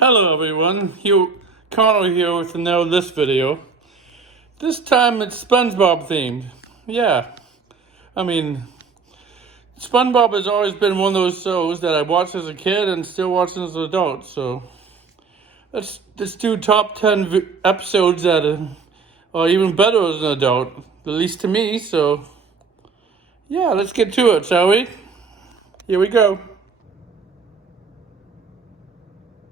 Hello everyone, Connor here with this video. This time it's SpongeBob themed. Yeah, I mean, SpongeBob has always been one of those shows that I watched as a kid and still watch as an adult. So let's do top 10 episodes that are even better as an adult, at least to me. So yeah, let's get to it, shall we? Here we go.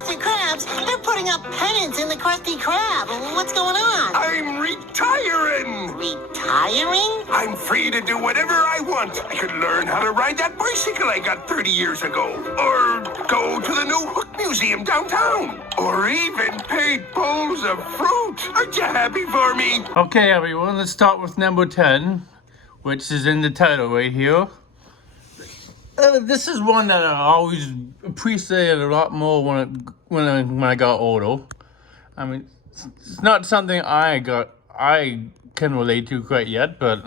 Krabs, they're putting up pennants in the Krusty Krab. What's going on? I'm retiring! Retiring? I'm free to do whatever I want. I could learn how to ride that bicycle I got 30 years ago. Or go to the new Hook Museum downtown. Or even paint bowls of fruit. Aren't you happy for me? Okay everyone, let's start with number 10, which is in the title right here. This is one that I always appreciated a lot more when I got older. I mean, it's not something I can relate to quite yet, but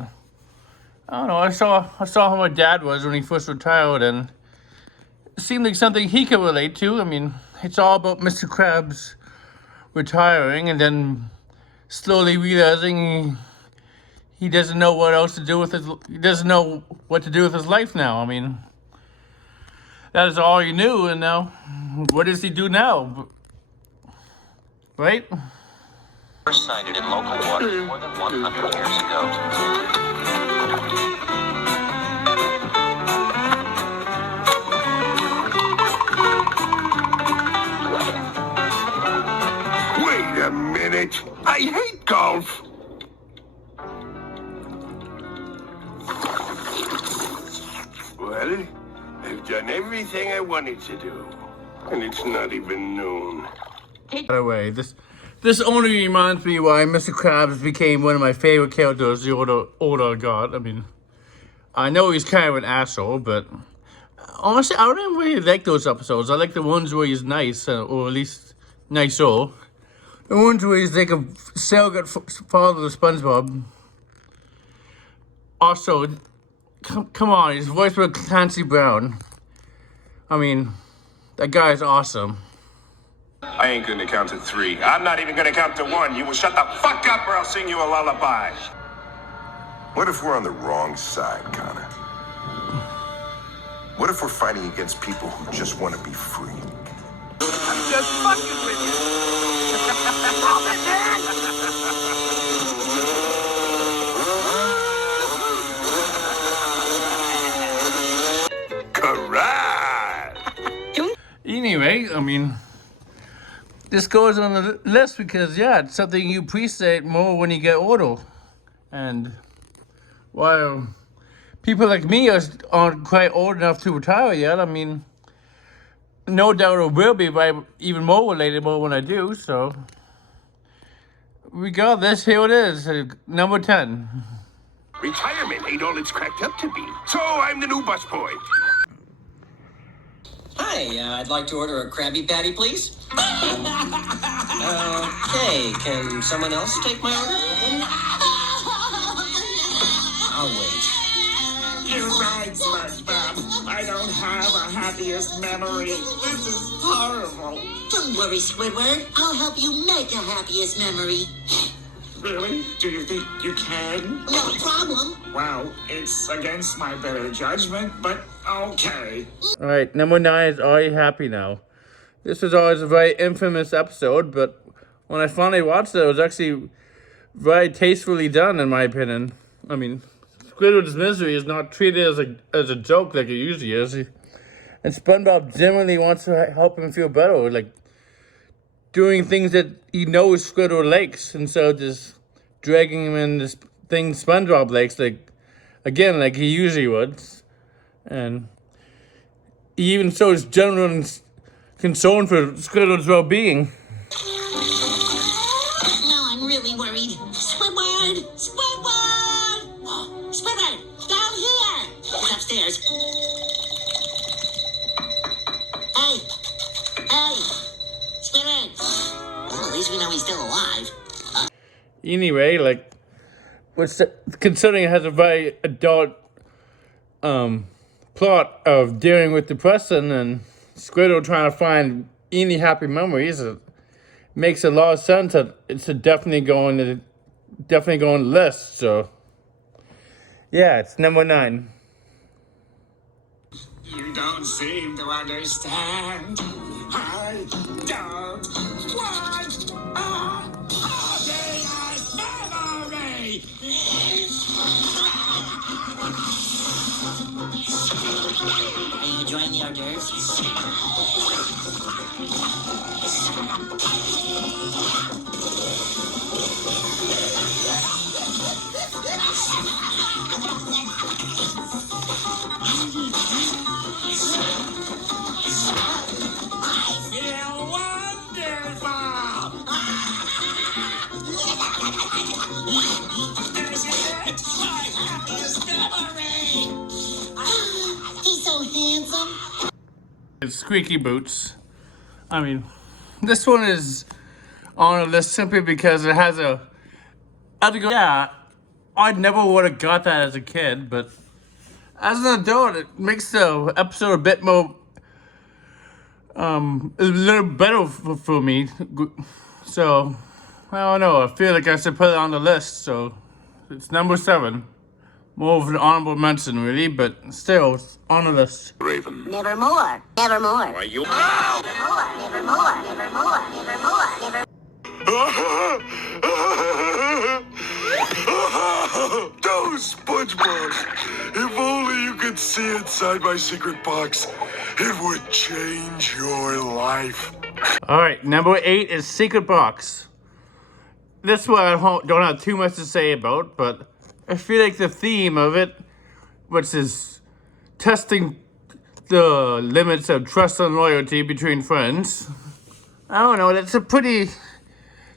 I don't know. I saw how my dad was when he first retired, and it seemed like something he could relate to. I mean, it's all about Mr. Krabs retiring and then slowly realizing he doesn't know what else to do with he doesn't know what to do with his life now. I mean, that is all he knew, and now, what does he do now? Right? First sighted in local waters more than 100 years ago. Wait a minute. I hate golf. Well, I've done everything I wanted to do, and it's not even noon. By the way, this only reminds me why Mr. Krabs became one of my favorite characters the older I got. I mean, I know he's kind of an asshole, but honestly, I don't really like those episodes. I like the ones where he's nice, or at least nicer. The ones where he's like a surrogate father of SpongeBob. Also, come on, he's voiced by Clancy Brown. I mean, that guy is awesome. I ain't gonna count to 3. I'm not even gonna count to 1. You will shut the fuck up or I'll sing you a lullaby. What if we're on the wrong side, Connor? What if we're fighting against people who just want to be free? I'm just fucking with you. Stop it, man! Anyway, I mean, this goes on the list because, yeah, it's something you appreciate more when you get older. And while people like me aren't quite old enough to retire yet, I mean, no doubt it will be even more relatable when I do. So, regardless, here it is, number 10. Retirement ain't all it's cracked up to be. So I'm the new busboy. Hi, I'd like to order a Krabby Patty, please. Hey, can someone else take my order? I'll wait. You're right, SpongeBob. I don't have a happiest memory. This is horrible. Don't worry, Squidward. I'll help you make a happiest memory. Really? Do you think you can? No problem. Well, it's against my better judgment, but okay. Alright, number 9 is Are You Happy Now? This was always a very infamous episode, but when I finally watched it was actually very tastefully done, in my opinion. I mean, Squidward's misery is not treated as a joke like it usually is. And SpongeBob genuinely wants to help him feel better, like doing things that he knows Squidward likes, instead of just dragging him in this thing SpongeBob likes, like he usually would. And he even shows genuine concern for Squidward's well-being. Now I'm really worried. Squidward! Squidward! Squidward! Down here! He's upstairs. Hey! Squidward! Well, at least we know he's still alive. Anyway, like, considering it has a very adult plot of dealing with depression and Squidward trying to find any happy memories, it makes a lot of sense that it's definitely going to the list. So yeah, it's number 9. You don't seem to understand. I don't want a holiday memory. Are you enjoying the hors d'oeuvres? I feel wonderful. This is it, my happiest memory. He's so handsome. It's Squeaky Boots. I mean, this one is on the list simply because it has a. Yeah, I never would have got that as a kid, but as an adult, it makes the episode a bit more, a little better for me. So, I don't know. I feel like I should put it on the list. So, it's number 7. More of an honorable mention, really, but still, it's on the list. Raven. Nevermore. Nevermore. Are you? Nevermore. Nevermore. Nevermore. Nevermore. Nevermore. Those SpongeBobs! If only you could see inside my secret box, it would change your life. All right, number 8 is Secret Box. This one I don't have too much to say about, but I feel like the theme of it, which is testing the limits of trust and loyalty between friends, I don't know, that's a pretty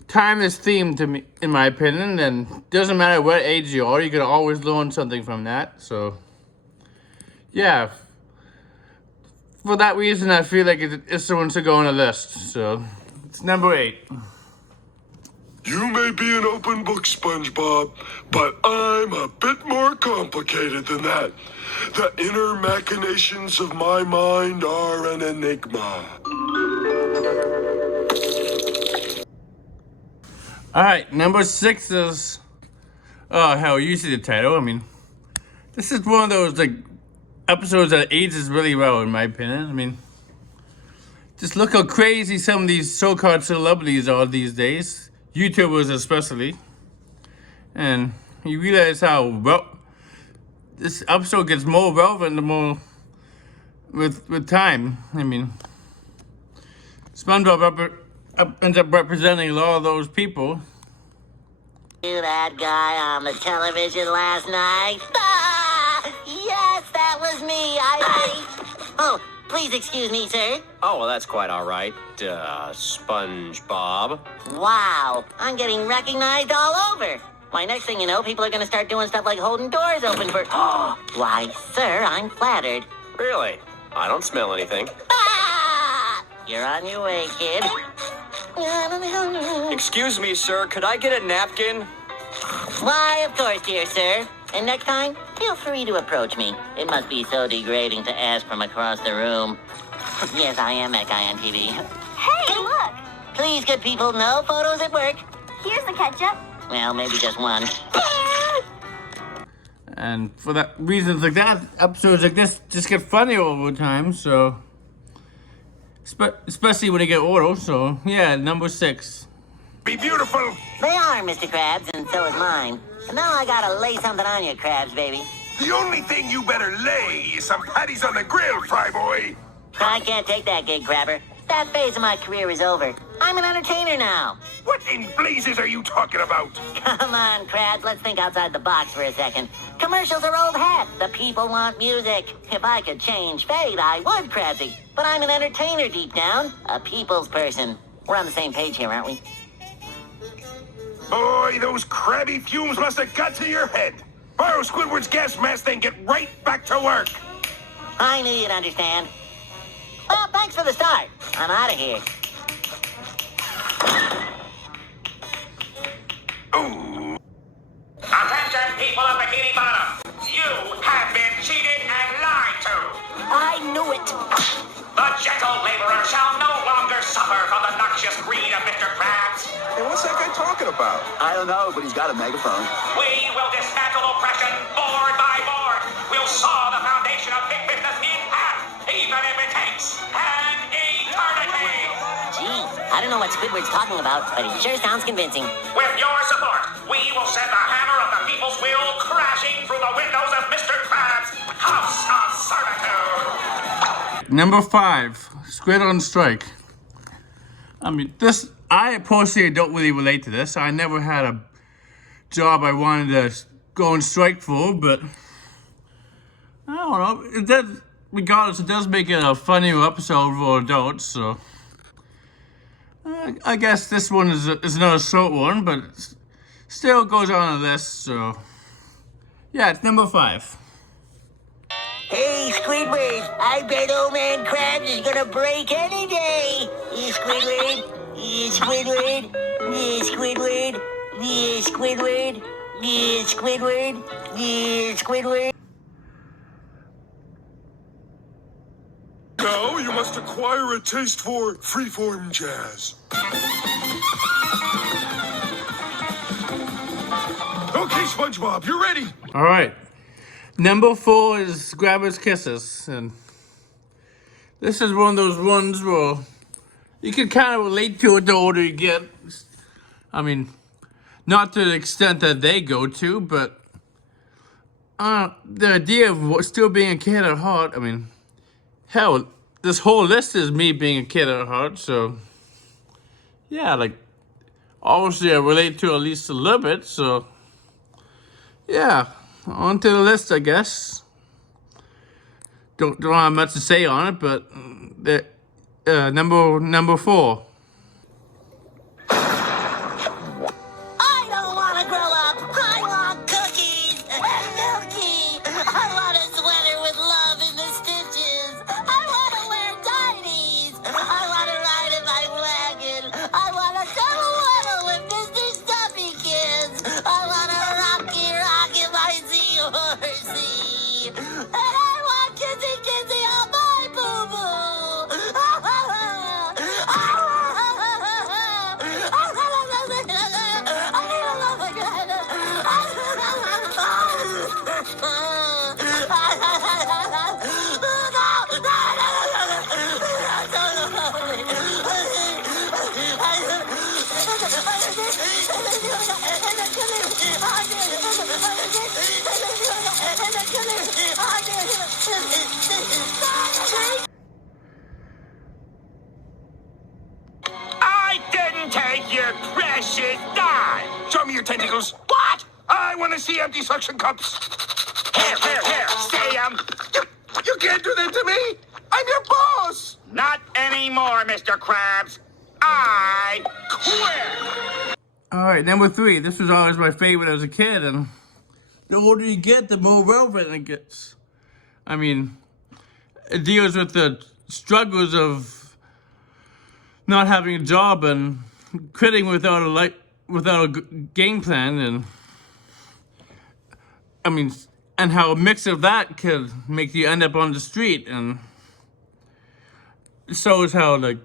timeless theme to me, in my opinion, and doesn't matter what age you are, you can always learn something from that. So, yeah. For that reason, I feel like it's the one to go on the list. So, it's number 8. You may be an open book, SpongeBob, but I'm a bit more complicated than that. The inner machinations of my mind are an enigma. All right, number 6 is, oh hell, you see the title. I mean, this is one of those like episodes that ages really well, in my opinion. I mean, just look how crazy some of these so-called celebrities are these days, YouTubers especially, and you realize how this episode gets more relevant the more with time. I mean, SpongeBob ends up representing a lot of those people. You that guy on the television last night? Ah! Yes, that was me. Oh, please excuse me, sir. Oh, well, that's quite all right, SpongeBob. Wow, I'm getting recognized all over. Why, next thing you know, people are going to start doing stuff like holding doors open for... Why, sir, I'm flattered. Really? I don't smell anything. Ah! You're on your way, kid. Excuse me, sir, could I get a napkin? Why, of course, dear sir. And next time, feel free to approach me. It must be so degrading to ask from across the room. Yes, I am that guy on TV. Hey, look! Please, good people, no photos at work. Here's the ketchup. Well, maybe just one. And for that reasons like that, episodes like this just get funnier over time. So, especially when they get older. So yeah, number 6. Be beautiful. They are, Mr. Krabs, and so is mine. And now I gotta lay something on you, Krabs, baby. The only thing you better lay is some patties on the grill, Fry Boy. I can't take that gig, Crabber. That phase of my career is over. I'm an entertainer now. What in blazes are you talking about? Come on, Krabs, let's think outside the box for a second. Commercials are old hat. The people want music. If I could change fate, I would, Krabsy. But I'm an entertainer deep down, a people's person. We're on the same page here, aren't we? Boy, those crabby fumes must have got to your head. Borrow Squidward's gas mask, then get right back to work. I knew you'd understand. Well, thanks for the start. I'm out of here. Ooh. Attention, people of Bikini Bottom. You have been cheated and lied to. I knew it. The gentle laborer shall no longer suffer from the noxious greed of Mr. Krabs. Hey, what's that guy talking about? I don't know, but he's got a megaphone. We will dismantle oppression board by board. We'll saw the foundation of big business in half, even if it takes an eternity. Gee, I don't know what Squidward's talking about, but he sure sounds convincing. With your support, we will send the hammer of the people's will crashing through the windows of Mr. Krabs' house of servitude. Number 5, Squid on Strike. I mean, I personally don't really relate to this. I never had a job I wanted to go on strike for, but I don't know. It does, regardless, it does make it a funnier episode for adults, so I guess this one is another short one, but it still goes on the list, so yeah, it's number 5. Hey, Squidward, I bet old man Krabs is gonna break any day. Squidward, Squidward, Squidward, Squidward, Squidward, Squidward. Now you must acquire a taste for freeform jazz. Okay, SpongeBob, you're ready. All right. Number 4 is Grabber's Kisses, and this is one of those ones where you can kind of relate to it the older you get. I mean, not to the extent that they go to, but the idea of still being a kid at heart, I mean, hell, this whole list is me being a kid at heart, so yeah, like, obviously I relate to at least a little bit, so yeah. On to the list, I guess. Don't have much to say on it, but number 4. I don't want to grow up. I want cookies and milky. I want a sweater with love in the stitches. I want to wear tighties. I want to ride in my wagon. I want to cuddle waddle with Mr. Stuffy Kids. I want to rocky in my horsey. And I want kissy kissy on my boo boo. I didn't take your precious dime. Show me your tentacles. What? I want to see empty suction cups. Here, say 'em. You can't do that to me. I'm your boss. Not anymore, Mr. Krabs. I quit. All right, number 3. This was always my favorite as a kid, and the older you get, the more relevant it gets. I mean, it deals with the struggles of not having a job and quitting without a game plan, and I mean, and how a mix of that could make you end up on the street, and it shows how, like,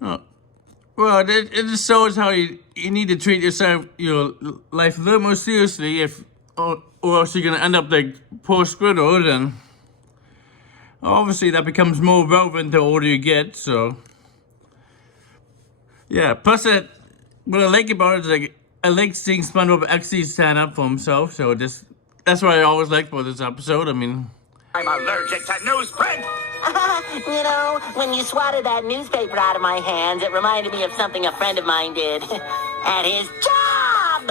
well, it just shows how you need to treat your life a little more seriously, or else you're gonna end up like poor Squidward, and obviously that becomes more relevant the older you get. So yeah, plus what I like about it is, like, I like seeing SpongeBob actually stand up for himself. So that's what I always liked about this episode. I mean, I'm allergic to newsprint. You know, when you swatted that newspaper out of my hands, it reminded me of something a friend of mine did at his job.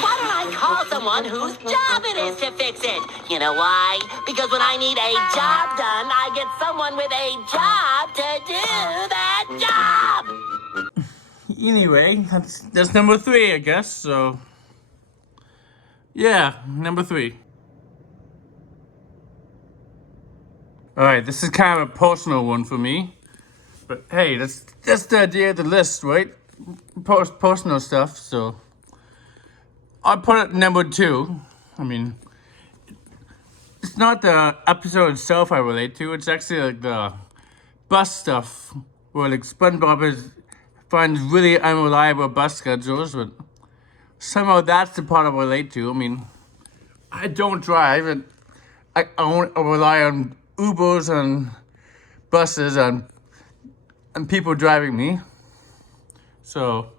Why don't I call someone whose job it is to fix it? You know why? Because when I need a job done, I get someone with a job to do that job. anyway, that's number 3, I guess. So yeah, number 3. All right, this is kind of a personal one for me, but hey, that's the idea of the list, right? Personal stuff. So I'll put it number 2. I mean, it's not the episode itself I relate to. It's actually like the bus stuff where like SpongeBob finds really unreliable bus schedules, but somehow that's the part I relate to. I mean, I don't drive, and I rely on Ubers and buses and people driving me. So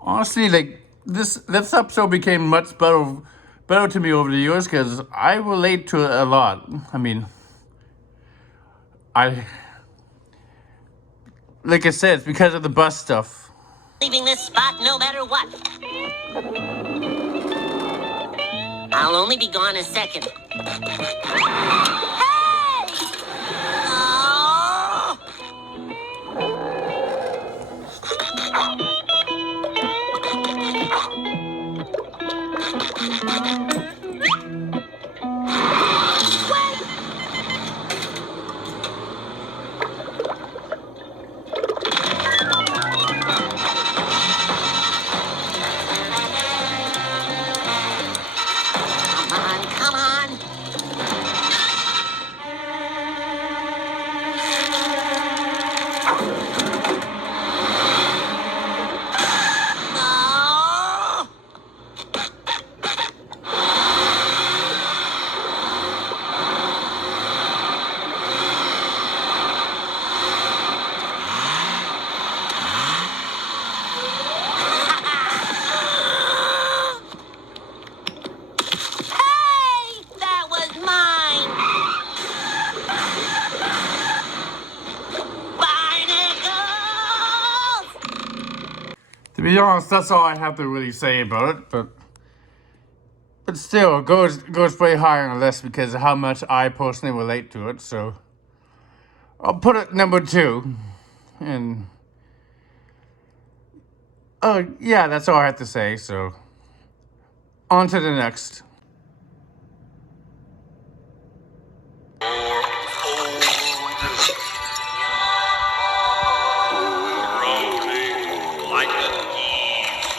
honestly, like this episode became much better to me over the years because I relate to it a lot. I mean, like I said, it's because of the bus stuff. Leaving this spot no matter what. I'll only be gone a second. Hey! Oh! Come on. No! Hey! That was mine! Barnacles! To be honest, that's all I have to really say about it. But still, it goes very high on the list because of how much I personally relate to it. So I'll put it number 2. And yeah, that's all I have to say. So on to the next. Like the geese.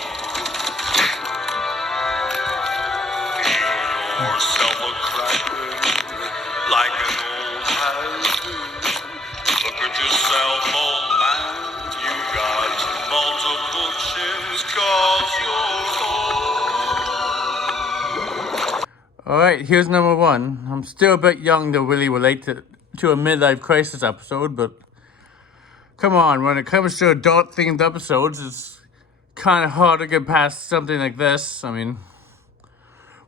Yourself a cracker, like an old husband. Look at yourself, old man. You got multiple chins, 'cause you're old. Alright, here's number 1. I'm still a bit young to really relate to a midlife crisis episode, but come on, when it comes to adult-themed episodes, it's kind of hard to get past something like this. I mean,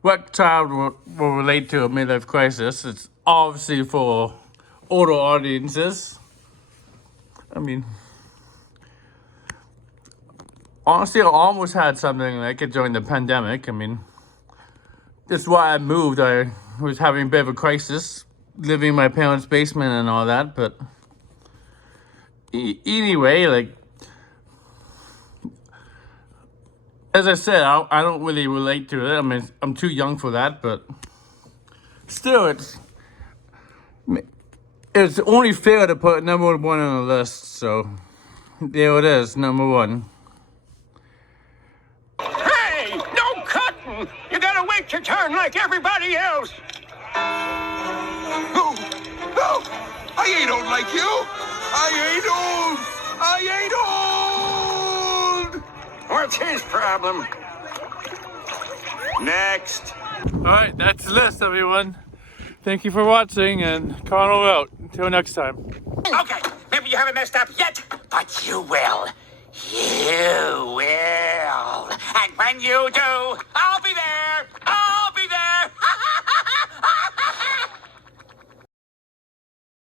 what child will relate to a midlife crisis? It's obviously for older audiences. I mean, honestly, I almost had something like it during the pandemic. I mean, that's why I moved. I was having a bit of a crisis, living in my parents' basement and all that, but anyway, like, as I said, I don't really relate to it. I mean, I'm too young for that, but still, it's only fair to put number 1 on the list, so there it is, number 1. Hey, no cutting! You gotta wait your turn like everybody else. No, no, I ain't old like you. I ain't old. What's his problem? Next. Alright, that's the list, everyone. Thank you for watching, and Connell out. Until next time. Okay, maybe you haven't messed up yet, but you will. You will. And when you do,